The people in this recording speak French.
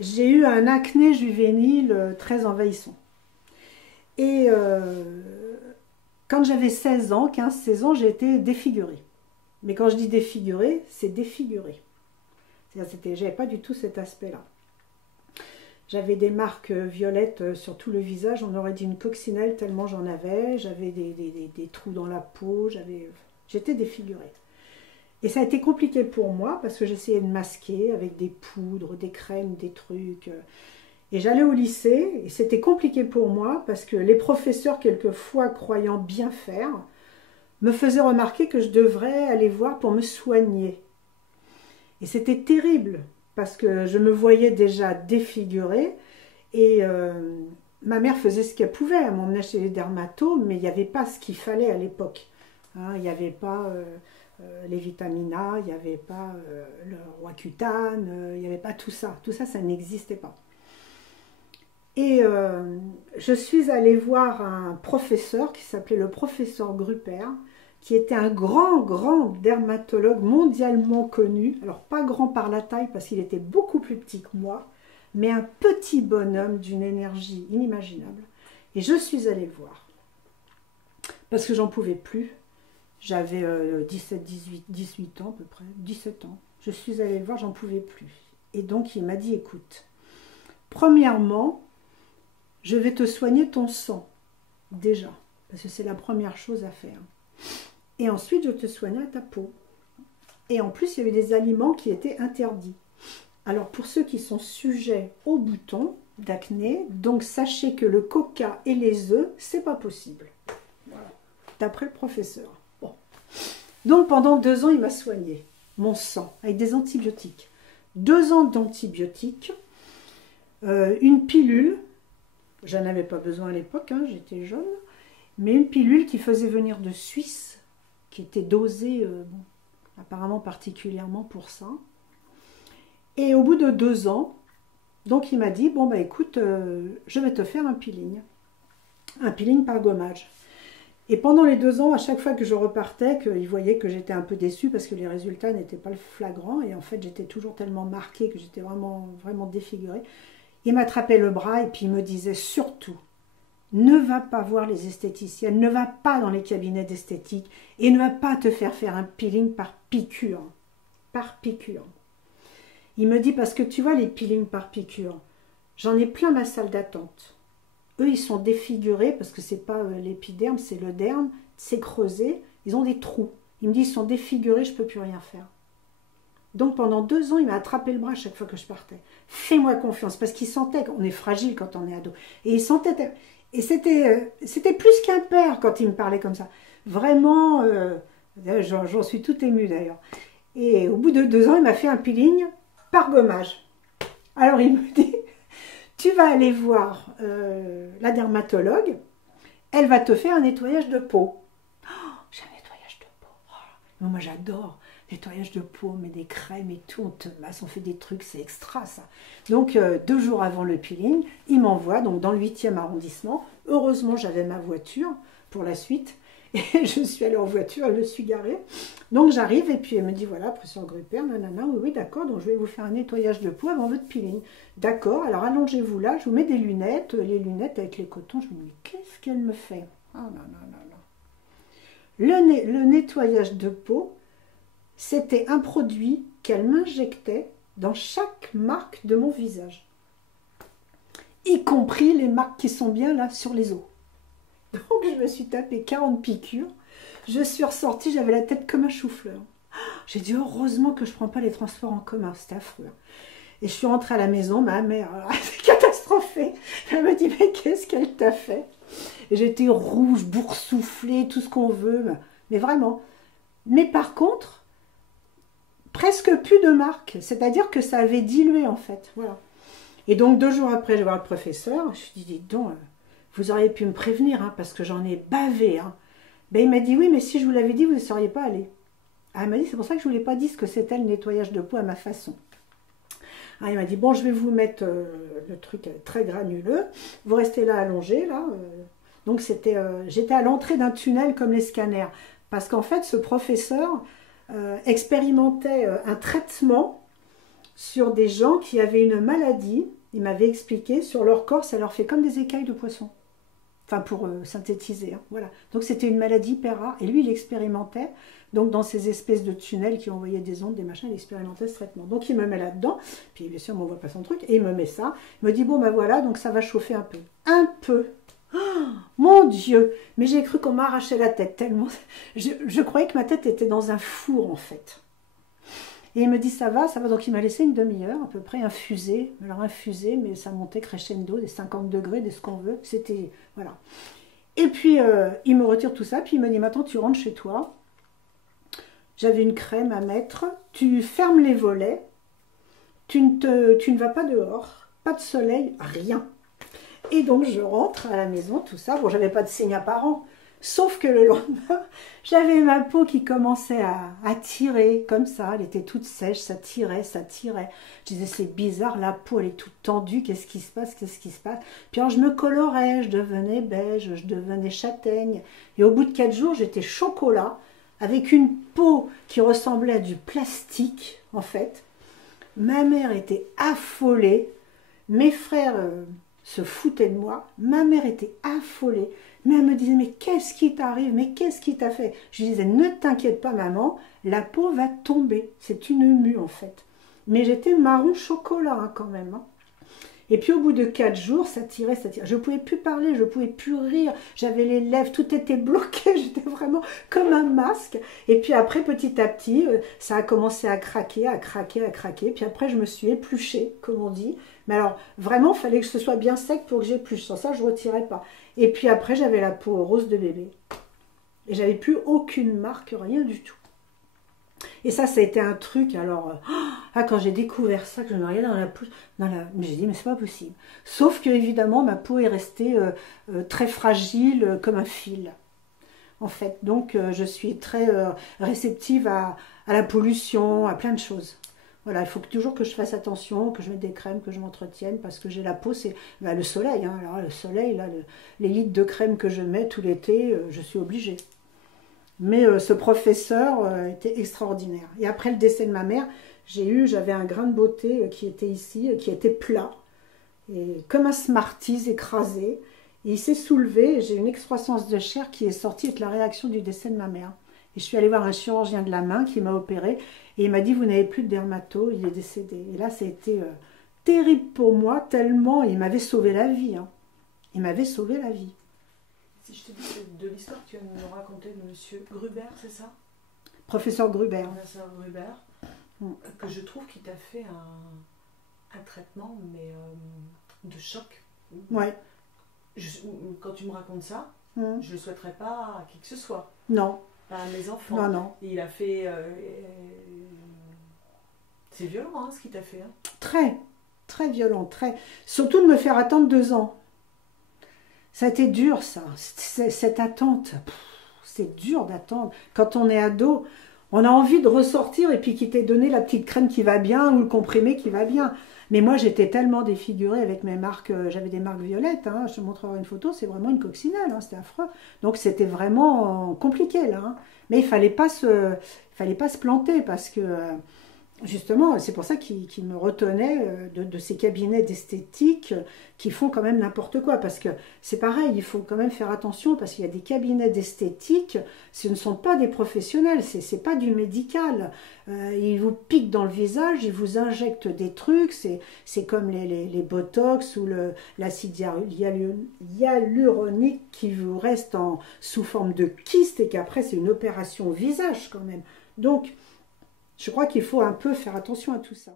j'ai eu un acné juvénile très envahissant. Et quand j'avais 16 ans, 15-16 ans, j'ai été défigurée. Mais quand je dis défigurée, c'est défigurée. J'avais pas du tout cet aspect-là. J'avais des marques violettes sur tout le visage, on aurait dit une coccinelle tellement j'en avais. J'avais des trous dans la peau, j'étais défigurée. Et ça a été compliqué pour moi parce que j'essayais de masquer avec des poudres, des crèmes, des trucs. Et j'allais au lycée et c'était compliqué pour moi parce que les professeurs, quelquefois croyant bien faire, me faisaient remarquer que je devrais aller voir pour me soigner. Et c'était terrible parce que je me voyais déjà défigurée et ma mère faisait ce qu'elle pouvait. Elle m'emmenait chez les dermatos, mais il n'y avait pas ce qu'il fallait à l'époque. Hein, il n'y avait pas les vitamines A, il n'y avait pas le Roaccutane, il n'y avait pas tout ça. Tout ça, ça n'existait pas. Et je suis allée voir un professeur qui s'appelait le professeur Grupper, qui était un grand dermatologue mondialement connu. Alors pas grand par la taille parce qu'il était beaucoup plus petit que moi, mais un petit bonhomme d'une énergie inimaginable. Et je suis allée le voir parce que j'en pouvais plus. J'avais 18 ans à peu près, 17 ans. Je suis allée le voir, j'en pouvais plus. Et donc il m'a dit, écoute, premièrement, je vais te soigner ton sang, déjà, parce que c'est la première chose à faire. Et ensuite, je te soignerai ta peau. Et en plus, il y avait des aliments qui étaient interdits. Alors, pour ceux qui sont sujets aux boutons d'acné, donc sachez que le coca et les œufs, c'est pas possible. Voilà, d'après le professeur. Bon. Donc, pendant 2 ans, il m'a soigné mon sang avec des antibiotiques. 2 ans d'antibiotiques, une pilule. J'en avais pas besoin à l'époque, hein, j'étais jeune, mais une pilule qui faisait venir de Suisse, qui était dosée apparemment particulièrement pour ça. Et au bout de 2 ans, donc il m'a dit, bon bah écoute, je vais te faire un peeling par gommage. Et pendant les 2 ans, à chaque fois que je repartais, qu'il voyait que j'étais un peu déçue parce que les résultats n'étaient pas flagrants, et en fait j'étais toujours tellement marquée que j'étais vraiment défigurée. Il m'attrapait le bras et puis il me disait surtout, ne va pas voir les esthéticiennes, ne va pas dans les cabinets d'esthétique et ne va pas te faire un peeling par piqûre. Par piqûre. Il me dit, parce que tu vois les peelings par piqûre, j'en ai plein ma salle d'attente. Eux, ils sont défigurés parce que c'est pas l'épiderme, c'est le derme, c'est creusé, ils ont des trous. Il me dit, ils sont défigurés, je peux plus rien faire. Donc pendant 2 ans, il m'a attrapé le bras à chaque fois que je partais. Fais-moi confiance, parce qu'il sentait qu'on est fragile quand on est ado. Et il sentait, et c'était plus qu'un père quand il me parlait comme ça. Vraiment, j'en suis tout émue d'ailleurs. Et au bout de 2 ans, il m'a fait un peeling par gommage. Alors il me dit, tu vas aller voir la dermatologue, elle va te faire un nettoyage de peau. Oh, j'ai un nettoyage de peau. Oh, moi j'adore. Nettoyage de peau, mais des crèmes et tout, on te masse, on fait des trucs, c'est extra ça. Donc 2 jours avant le peeling, il m'envoie donc dans le 8e arrondissement. Heureusement, j'avais ma voiture pour la suite. Et je suis allée en voiture, je me suis garée. Donc j'arrive et puis elle me dit, voilà, professeur Grupper, nanana, oui, d'accord, donc je vais vous faire un nettoyage de peau avant votre peeling. D'accord, alors allongez-vous là, je vous mets des lunettes, les lunettes avec les cotons. Je me dis, mais qu'est-ce qu'elle me fait? Ah non, non, non, non. Le nettoyage de peau, c'était un produit qu'elle m'injectait dans chaque marque de mon visage. Y compris les marques qui sont bien là sur les os. Donc je me suis tapé 40 piqûres. Je suis ressortie, j'avais la tête comme un chou-fleur. J'ai dit heureusement que je ne prends pas les transports en commun, c'était affreux. Et je suis rentrée à la maison, ma mère s'est catastrophée. Elle me dit mais qu'est-ce qu'elle t'a fait? Et j'étais rouge, boursouflée, tout ce qu'on veut. Mais vraiment. Mais par contre, presque plus de marques, c'est-à-dire que ça avait dilué en fait, voilà. Et donc 2 jours après, je vais voir le professeur, je me suis dit, dites donc, vous auriez pu me prévenir, hein, parce que j'en ai bavé. Hein. Ben, il m'a dit, oui, mais si je vous l'avais dit, vous ne seriez pas allé. Ah, il m'a dit, c'est pour ça que je ne vous l'ai pas dit ce que c'était le nettoyage de peau à ma façon. Ah, il m'a dit, bon, je vais vous mettre le truc très granuleux, vous restez là allongé, là. Donc j'étais à l'entrée d'un tunnel comme les scanners, parce qu'en fait, ce professeur expérimentait un traitement sur des gens qui avaient une maladie. Il m'avait expliqué, sur leur corps, ça leur fait comme des écailles de poisson. Enfin, pour synthétiser, hein, voilà. Donc, c'était une maladie hyper rare. Et lui, il expérimentait, donc, dans ces espèces de tunnels qui envoyaient des ondes, des machins, il expérimentait ce traitement. Donc, il me met là-dedans. Puis, bien sûr, on ne voit pas son truc. Et il me met ça. Il me dit, bon, ben voilà, donc ça va chauffer un peu. Un peu. Oh, mon Dieu! Mais j'ai cru qu'on m'arrachait la tête tellement... Je croyais que ma tête était dans un four, en fait. Et il me dit, ça va, ça va. Donc, il m'a laissé une demi-heure, à peu près, infusé. Alors, infusé, mais ça montait crescendo, des 50 degrés, des ce qu'on veut. C'était, voilà. Et puis, il me retire tout ça. Puis, il me dit, maintenant, tu rentres chez toi. J'avais une crème à mettre. Tu fermes les volets. Tu ne vas pas dehors. Pas de soleil, rien. Et donc, je rentre à la maison, tout ça. Bon, j'avais pas de signe apparent. Sauf que le lendemain, j'avais ma peau qui commençait à tirer comme ça. Elle était toute sèche, ça tirait, ça tirait. Je disais, c'est bizarre, la peau, elle est toute tendue. Qu'est-ce qui se passe? Qu'est-ce qui se passe? Puis alors, je me colorais, je devenais beige, je devenais châtaigne. Et au bout de 4 jours, j'étais chocolat, avec une peau qui ressemblait à du plastique, en fait. Ma mère était affolée. Mes frères se foutaient de moi. Ma mère était affolée. Mais elle me disait, mais qu'est-ce qui t'arrive? Mais qu'est-ce qui t'a fait? Je disais, ne t'inquiète pas maman, la peau va tomber. C'est une mue en fait. Mais j'étais marron chocolat hein, quand même. Hein. Et puis au bout de 4 jours, ça tirait, ça tirait. Je ne pouvais plus parler, je ne pouvais plus rire. J'avais les lèvres, tout était bloqué. J'étais vraiment comme un masque. Et puis après, petit à petit, ça a commencé à craquer, à craquer, à craquer. Puis après, je me suis épluchée, comme on dit. Mais alors, vraiment, il fallait que ce soit bien sec pour que j'épluche. Sans ça, je ne retirais pas. Et puis après, j'avais la peau rose de bébé. Et j'avais plus aucune marque, rien du tout. Et ça a été un truc, alors, quand j'ai découvert ça, que je me regardais dans la peau, mais j'ai dit, mais c'est pas possible. Sauf que, évidemment, ma peau est restée très fragile, comme un fil, en fait. Donc, je suis très réceptive à la pollution, à plein de choses. Voilà, il faut toujours que je fasse attention, que je mette des crèmes, que je m'entretienne, parce que j'ai la peau, c'est le soleil. Hein. Alors, le soleil, là, les litres de crème que je mets tout l'été, je suis obligée. Mais ce professeur était extraordinaire. Et après le décès de ma mère, j'avais un grain de beauté qui était ici, qui était plat, et comme un Smarties écrasé. Et il s'est soulevé, et j'ai une excroissance de chair qui est sortie avec la réaction du décès de ma mère. Et je suis allée voir un chirurgien de la main qui m'a opéré, et il m'a dit, vous n'avez plus de dermato, il est décédé. Et là, ça a été terrible pour moi, tellement il m'avait sauvé la vie. Hein. Il m'avait sauvé la vie. Si je te dis de l'histoire que tu viens de nous raconter de monsieur Gruber, c'est ça? Professeur Gruber. Professeur Gruber, que je trouve qu'il t'a fait un traitement, mais de choc. Ouais. Quand tu me racontes ça, je ne le souhaiterais pas à qui que ce soit. Non. Pas à mes enfants. Non, non. Et il a fait... c'est violent, hein, ce qu'il t'a fait. Hein. Très, très violent, très. Surtout de me faire attendre 2 ans. Ça a été dur, ça. Cette attente, c'est dur d'attendre. Quand on est ado, on a envie de ressortir et puis qu'il t'ait donné la petite crème qui va bien ou le comprimé qui va bien. Mais moi, j'étais tellement défigurée avec mes marques, j'avais des marques violettes, hein, je te montrerai une photo, c'est vraiment une coccinelle, hein, c'était affreux. Donc c'était vraiment compliqué là. Hein. Mais il ne fallait pas se planter parce que... Justement, c'est pour ça qu'il me retenait de ces cabinets d'esthétique qui font quand même n'importe quoi. Parce que c'est pareil, il faut quand même faire attention parce qu'il y a des cabinets d'esthétique, ce ne sont pas des professionnels, c'est pas du médical. Ils vous piquent dans le visage, ils vous injectent des trucs, c'est comme les botox ou l'acide hyaluronique qui vous reste sous forme de kyste et qu'après c'est une opération au visage quand même. Donc, je crois qu'il faut un peu faire attention à tout ça.